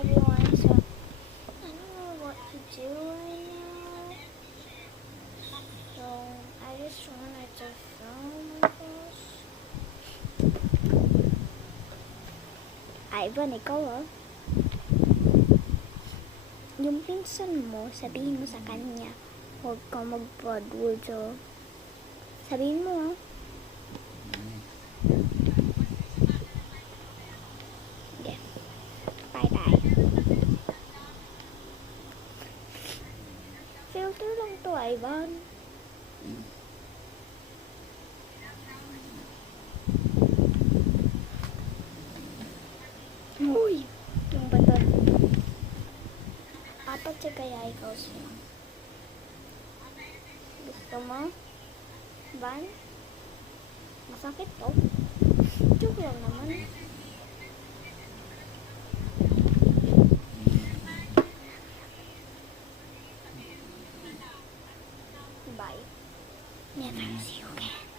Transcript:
everyone. So I don't know what to do right now. So I just wanted to film this. Ivan, ikaw yung pinsan mo, sabihin mo sa kanya, huwag kang mag-bad words Sabihin mo Okay. Bye-bye. Filter lang to, Ivan. Uy! Yung bato. Apat siya kaya ikaw siya. Gusto mo? Van? Masakit to. Joke lang naman. Bye. Never see you again.